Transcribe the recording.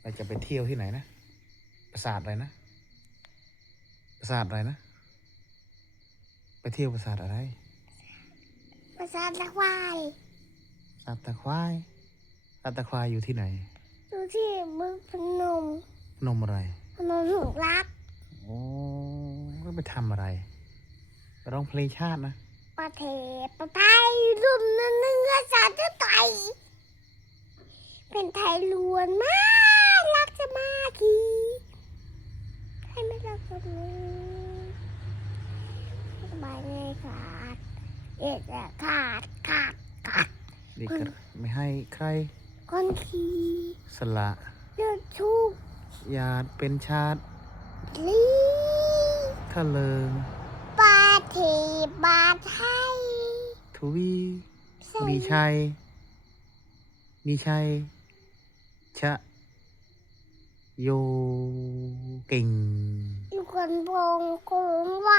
เราจะไปเที่ยวที่ไหนนะปราสาทอะไรนะปราสาทอะไรนะไปเที่ยวปราสาทอะไรภาษาตะควายปราสาทตะควายปราสาทตะควายอยู่ที่ไหนอยู่ที่บึงพนมนมอะไรพนมถูกรักโอ้ก็ไปทำอะไรไปร้องเพลงชาตินะ ประเทศประไทยรุ่มนั้นเนื้อสาธุไทยเป็นไทยล้วนมากรักจะมากีให้ไม่รักคนนี้สบายไงขาดเอ็ดอะขาดเด็กก็ไม่ให้ใครคนขี่ สละ เลือดชุบ ญาติเป็นชาติ ลี ทะเลิง ปาเทบาไทย ทวีมีชัยมีชัยชะโยเก่ง อยู่กันพงคงไหว